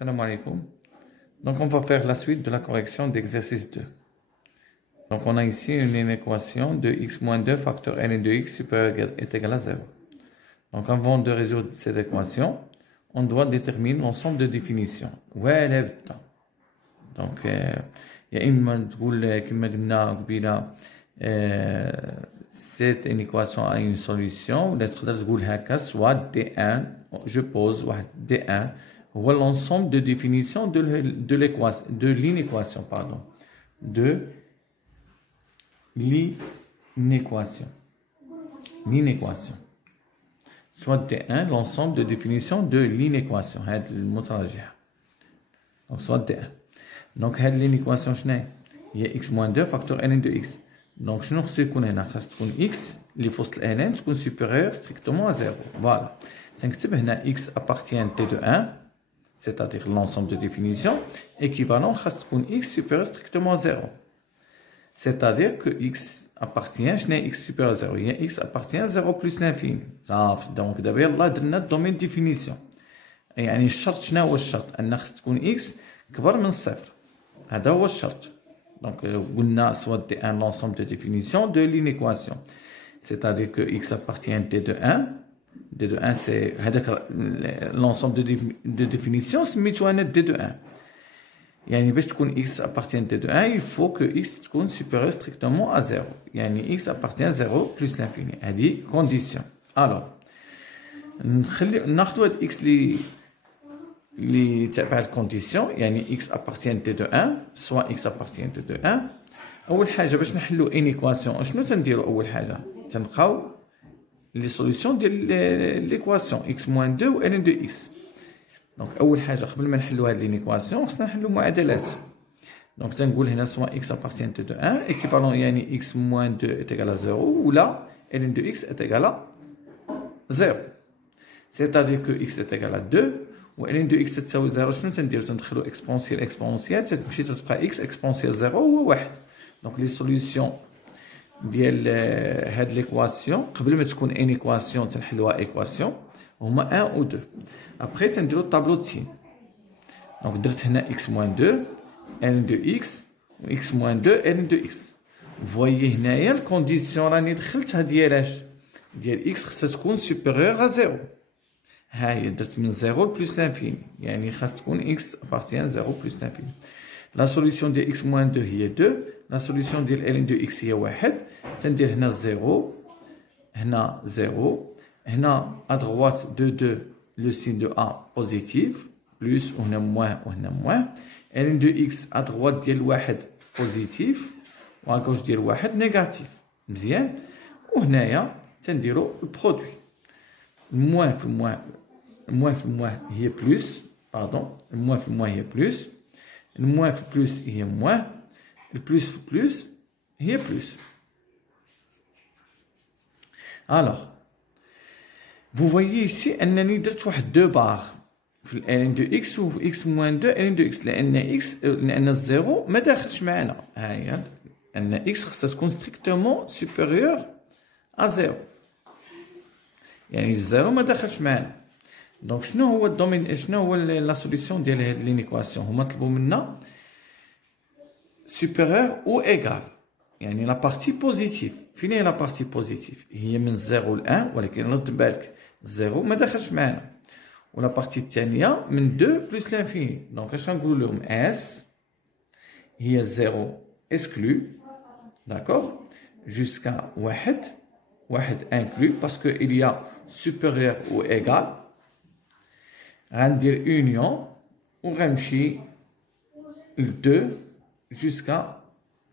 Salam alaikum. Donc, on va faire la suite de la correction d'exercice 2. Donc, on a ici une équation de x moins 2 facteur n de x supérieur est égal à 0. Donc, avant de résoudre cette équation, on doit déterminer l'ensemble de définitions. Donc, il y a cette équation a une solution. Soit D1, je pose D1, ou l'ensemble de définitions de l'équation, de l'inéquation, pardon. De l'inéquation. L'inéquation. Soit D1, l'ensemble de définitions de l'inéquation. Donc, soit D1. Donc, l'inéquation, il y a x moins 2 facteur n de x. Donc, je vais x, les fausses ln, sont supérieures strictement à 0. Voilà. Donc, x appartient à t de 1, c'est-à-dire l'ensemble de définitions, équivalent à x supérieur strictement à 0. C'est-à-dire que x appartient à x supérieur à 0. Il y a x appartient à 0 plus l'infini. Donc, d'abord, là, on a le domaine de définition. يعني الشرط شنو هو الشرط؟ أن خص تكون x كبر من صفر. هذا هو الشرط. Donc, قلنا soit D1 l'ensemble de définitions de l'inéquation. C'est-à-dire que x appartient à d de 1. d de 1, c'est l'ensemble de définitions, سميتو أنا d de 1. يعني باش تكون x appartient à d de 1, il faut que x تكون supérieur strictement à 0. يعني x appartient à 0 plus l'infini. هذه condition. Alors, ناخذوا هاد x اللي تابع الكونديسيون، يعني x appartient à d de 1 soit x appartient à d de 1. اول حاجه باش نحلوا انيكواسيون شنو تنديروا؟ اول حاجه تنلقاو لي سوليوشن ديال ليكواسيون x moins 2 و n de x. دونك اول حاجه قبل ما نحلوا هاد لينيكواسيون خصنا نحلوا معادلات. دونك تنقول هنا soit x appartient à d de 1 équivalent يعني x moins 2 est égal à 0 ولا n de x est égal à 0. C'est-à-dire que x est égal à 2 و n de x تساوي 0. شنو تنديرو؟ تندخلو اكسبونسيال اكسبونسيال تمشي تبقى x اكسبونسيال 0 هو 1. دونك لي سوليوشن ديال هاد ليكواسيون قبل ما تكون ان ايكواسيون تنحلوها ايكواسيون هما 1 و 2. ابري تنديرو الطابلو د سين. دونك درت هنا x moins 2 n de x و x moins 2 n de x. فوايي هنايا الكونديسيون راني دخلتها ديال اش؟ ديال x خصها تكون سوبيريور ا 0. ها هي درت من 0 بلس لانفيني، يعني خاص تكون x appartient 0 بلس لانفيني. لا سوليوشن ديال x moins 2 هي 2، لا سوليوشن ديال n de x هي 1. تندير هنا 0 هنا 0 هنا à droite de 2 le signe de a positif plus وهنا moins وهنا moins. n de x à droite ديال 1 positif و à gauche ديال 1 négatif. مزيان. وهنايا تنديرو البرودوي. moins في moins هي بلس، باردون، moins في moins هي بلس، moins في بلس هي moins، البلس في بلس هي بلس. Alors, vous voyez ici أنني درت واحد دو بار في ال n de x و x moins 2 n de x لأن الزيرو ما داخلش معنا. ها هي أن x خصها تكون ستريكتومون سوبيريور à 0. يعني الزيرو ما داخلش معنا. دونك شنو هو الدومين، شنو هو لا سوليسيون ديال هاد لينيكواسيون؟ هما طلبوا منا سوبيريور او ايغال، يعني لا بارتي بوزيتيف. فين هي لا بارتي بوزيتيف؟ هي من 0 ل 1، ولكن رد بالك الزيرو ما داخلش معنا. ولا بارتي الثانيه من 2 بلس لانفيني. دونك اش غنقول لهم؟ اس هي 0 اسكلو، داكور، جوسكا 1 inclus parce que il y a supérieur ou égal. غندير union و غنمشي ل 2 jusqu'à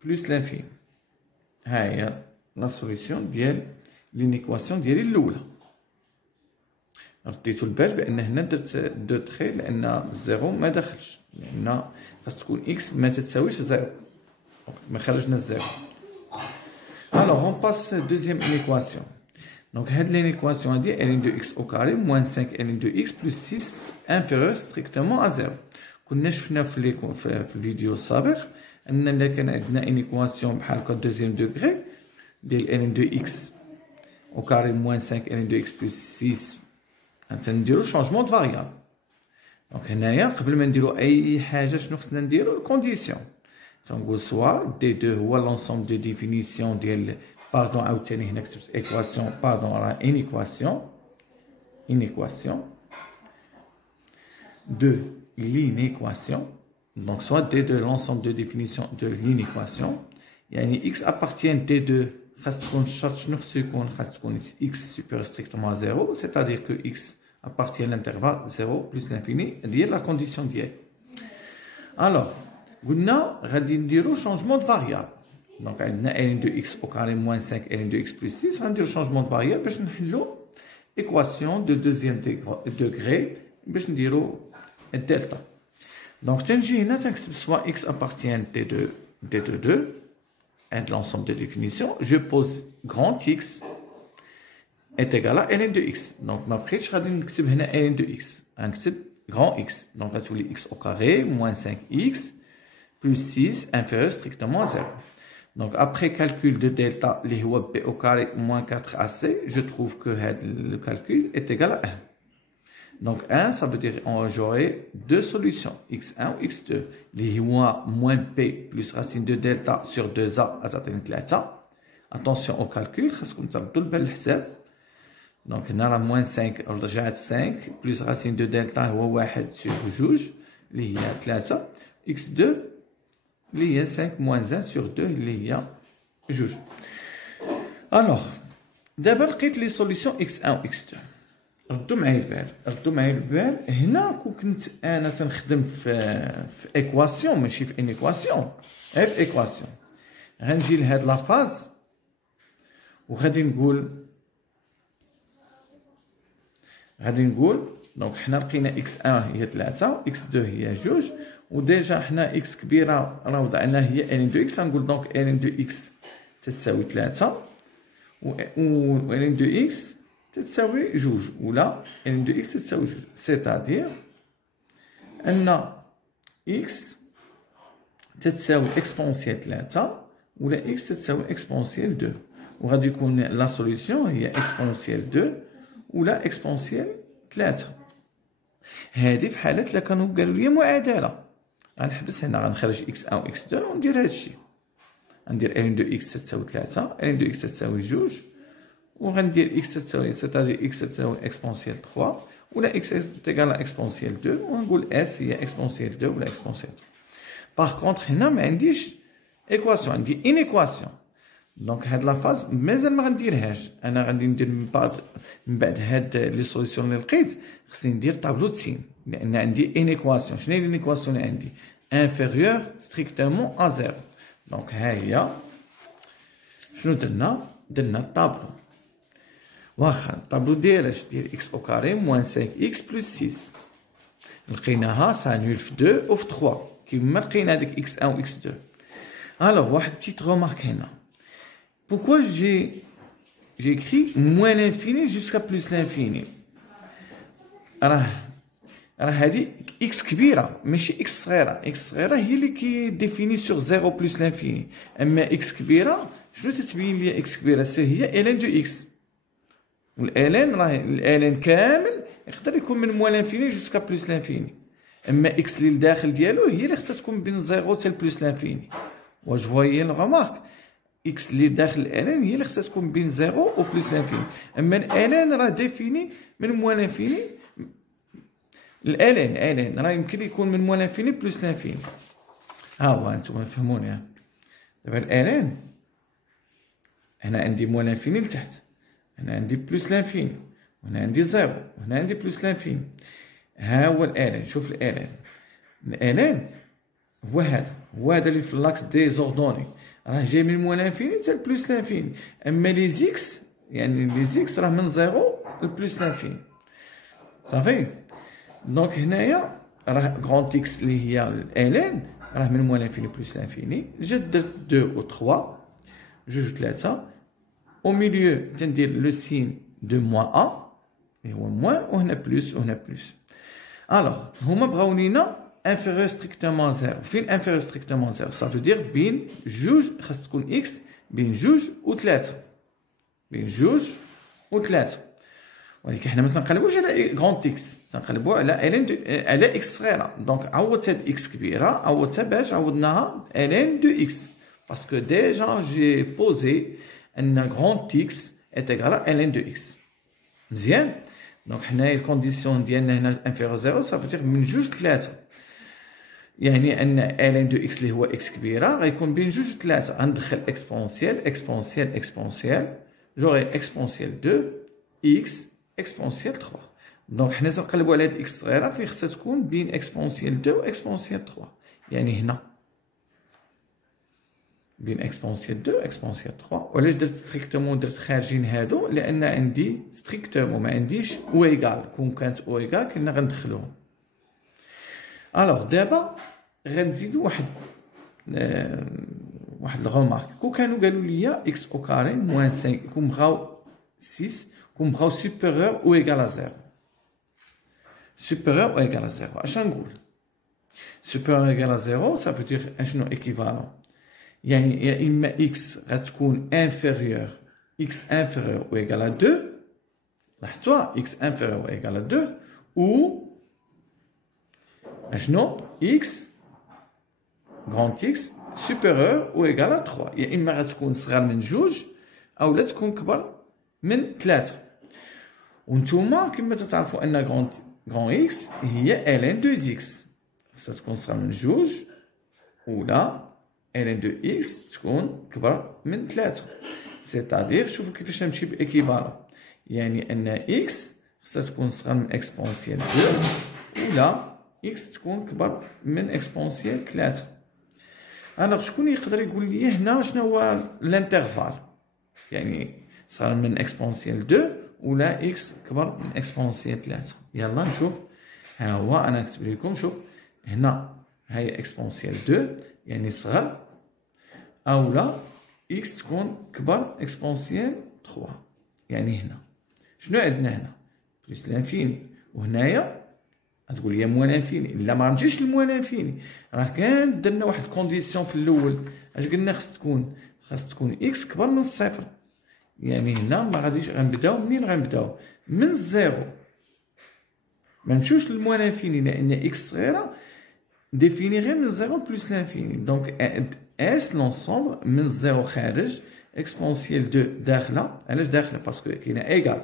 plus l'infini. ها هي لا سوليسيون ديال لينيكواسيون ديالي الاولى. رديتو البال بان هنا درت دو تري لان الزيرو ما دخلش، لان خاص تكون اكس ما تتساويش زيرو، ما خرجنا الزيرو. Alors, on passe à la deuxième équation. Donc, l'équation a dit ln de x au carré moins 5 ln de x plus 6 inférieur strictement à 0. كنا شفنا في الفيديو السابق أننا كان عندنا une équation بحال هكا deuxième degré ديال ln de x au carré moins 5 ln de x plus 6. تنديرو changement de variable. دونك هنايا قبل ما نديرو اي حاجه شنو خصنا نديرو الكونديسيون تنقول سوا دي دو هو لونسومبل دو ديفينيسيون ديال باردون عاوتاني هنا كتبت ايكواسيون باردون راه ايكواسيون de l'inéquation. Donc, soit D de l'ensemble de définition de l'inéquation. Yani X appartient D2, X supérieur strictement à 0, c'est-à-dire que X appartient à l'intervalle 0 plus l'infini, dire la condition d'hier. Alors, on a un changement de variable. Donc, on a ln de x au carré moins 5, ln de x plus 6, on a un changement de variable, parce qu'on a l'équation de deuxième degré, parce qu'on a delta. Donc, soit x appartient à D2, de l'ensemble de définitions, je pose grand x est égal à ln de x. Donc, ma prise, je vais écrire ln de x. On écrit grand x. Donc, là, tu lis x au carré moins 5x plus 6 inférieur strictement à 0. Donc, après calcul de delta, les b au carré moins 4ac, je trouve que le calcul est égal à 1. Donc, 1, ça veut dire que j'aurai deux solutions, x1 ou x2. Les moins p plus racine de delta sur 2a à 3. Attention au calcul, parce qu'on a tout le bel حساب. Donc, on a moins 5, on a 5, plus racine de delta, هو 1 sur 2, اللي هي 3. x2, اللي هي 5 moins 1 sur 2, اللي هي 2. Alors, d'abord, لقيت les solutions x1 ou x2. ردوا معايا البال هنا كنت انا تنخدم في ايكواسيون ماشي في انيكواسيون في ايكواسيون غنجي لهاد لا فاز وغادي نقول دونك حنا لقينا x1 هي 3 x2 هي 2 وديجا حنا x كبيره راه وضعناها هي ln دو x غنقول دونك ln دو x تساوي 3 و ln دو x تساوي 2 ولا ln دو x تساوي 2 c'est-à-dire ان x تتساوي اكسبونسيال 3 ولا x تتساوي اكسبونسيال 2 وغادي يكون لا سوليسيون هي اكسبونسيال 2 ولا اكسبونسيال 3. هذه في حاله الا كانوا قالوا لي معادله غنحبس هنا غنخرج x1 و x2 وندير هذا الشيء غندير ln دو x تساوي 3 ln دو x تساوي 2 وغندير x تساوي c'est-à-dire x تساوي اكسبونسيال 3 ولا x تيغال اكسبونسيال 2 ونقول s هي اكسبونسيال 2 ولا اكسبونسيال 3. باغ كونطخ هنا ما عنديش ايكواسيون عندي ان ايكواسيون دونك هاد لا فاز مازال ما غنديرهاش انا غادي ندير من بعد هاد لي سوليسيون اللي لقيت خصني ندير طابلو د سين لان عندي ان ايكواسيون. شنو هي ليكواسيون اللي عندي انفيريور ستريكتومون ا 0 دونك ها هي شنو درنا الطابلو واخا الطابلو ديال اش دير x au carré moins 5x plus 6 لقيناها سا نول في 2 و في 3 كيما لقينا هذيك x1 و x2. alors واحد بتيت remarque هنا pourquoi j'ai écrit moins l'infini jusqu'à plus l'infini. راه هذه x كبيره ماشي x صغيره. x صغيره هي اللي كيديفيني سور 0 بلس لانفيني اما x كبيره شنو تتبين لي x كبيره هي ln دو x والالين راه الالين كامل يقدر يكون من موان لانفيني جوسكا بلس لانفيني اما اكس اللي لداخل ديالو هي اللي خصها تكون بين 0 حتى بلس لانفيني. واش فوايي الغمارك اكس اللي داخل الالين هي اللي خصها تكون بين 0 و بلس لانفيني اما الالين راه ديفيني من موان لانفيني. الالين راه يمكن يكون من موان لانفيني بلس لانفيني. ها هو انتم فهموني دابا الالين هنا عندي موان لانفيني لتحت هنا عندي بلس لانفيني وهنا عندي 0 وهنا عندي بلس لانفيني. ها هو الالين شوف الالين هو هذا اللي في لاكس دي زوردوني راه جاي من موان لانفيني حتى بلس لانفيني اما لي زيكس يعني لي زيكس راه من 0 لبلس لانفيني صافي. دونك هنايا راه غران اكس اللي هي الالين راه من موان لانفيني بلس لانفيني جات درت 2 و 3 جوج و 3 au milieu تندير لو سين دو موان ا اللي هو موان وهنا بلس وهنا بلس. الوغ هما بغاو لينا انفيريور ستريكتومون 0 فين انفيريور ستريكتومون 0 صافي دير بين جوج خاص تكون اكس بين جوج و 3 بين جوج و 3 ولكن حنا ما تنقلبوش على غونت اكس، تنقلبوا على الين دو على اكس صغيره. دونك عوضت هاد اكس كبيره، عوضتها باش عوضناها الين دو اكس، باسكو ديجا جي بوزي ان غونت اكس est égal à ln de x. مزيان. دونك حنايا الكونديسيون ديالنا هنا انفيريور زيرو صافي من جوج ثلاثه، يعني ان ln دو x اللي هو اكس كبيره غيكون بين جوج ثلاثه. غندخل اكسبونسيال اكسبونسيال اكسبونسيال، جوغي اكسبونسيال 2 اكس اكسبونسيال 3. دونك حنا تنقلبوا على هاد اكس صغيره فين خصها تكون بين اكسبونسيال 2 و اكسبونسيال 3، يعني هنا بين اكسبونسيال 2 اكسبونسيال 3. وعلاش درت ستريكتومون درت خارجين هادو؟ لان عندي ستريكتومون ما عنديش او ايغال. كون كانت او ايغال كنا غندخلوهم. الوغ دابا غنزيدو واحد الغومارك. كون كانوا قالوا لي اكس او كاري موان 5، كون بغاو 6، كون بغاو سوبيريور او ايغال ا 0. سوبيريور او ايغال ا 0 اش نقول؟ سوبيريور او ايغال ا 0 ça veut dire اشنو ايكيفالون؟ يعني يا اما اكس غتكون انفيريور اكس انفيريور او ايغال ا 2، لاحظتوها اكس انفيريور او ايغال ا 2، او اشنو اكس غرانت اكس سوبيريور او ايغال ا 3. يا اما غتكون صغر من جوج او لا تكون كبر من 3. وانتوما كما تعرفوا ان غران اكس هي الين دو اكس، خصها تكون صغر من جوج ولا ln de x تكون كبر من 3. سيتادير شوفوا كيفاش نمشي بايكيفالون، يعني ان x خصها تكون صغر من اكسبونسيال 2 ولا x تكون كبر من اكسبونسيال 3. الوغ شكون يقدر يقول لي هنا شنو هو الانترفال؟ يعني صغر من اكسبونسيال 2 ولا x كبر من اكسبونسيال 3. يلا نشوف. ها هو انا نكتب لكم. شوف هنا هاي اكسبونسيال 2 يعني صغر، اولا اكس تكون كبر اكسبونسيال 3. يعني هنا شنو عندنا هنا؟ بليس لانفيني، وهنايا غتقول لي موان انفيني. لا ما غنمشيش لموان انفيني، راه كان درنا واحد الكونديسيون في الاول. اش قلنا؟ خاص تكون اكس كبر من الصفر. يعني هنا ما غاديش غنبداو منين؟ غنبداو من الزيرو، ما نمشيوش للموان انفيني لان اكس صغيره ديفيني غير من الزيرو بلس لانفيني. دونك اس لونسومبل من الزيرو خارج اكسبونسيال 2 داخله. علاش داخله؟ باسكو كاينه ايغال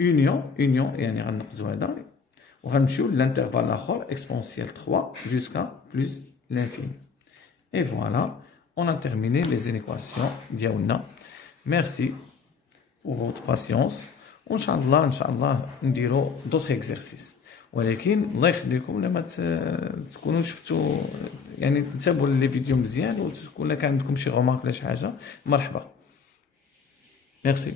اونيون يعني غنقصو هذا وغنمشيو للانترفال الاخر اكسبونسيال 3 جوسكا بلس لانفيني. اي فوالا اون ا تيرميني لي زينيكواسيون ديالنا. ميرسي بور فوتر باسيونس، وان شاء الله نديرو دوطخ اكزرسيس. ولكن الله يخليكم لما تكونوا شفتوا يعني تتابعوا لي فيديو مزيان، وتكون كان عندكم شي غومارك ولا شي حاجه مرحبا. ميرسي.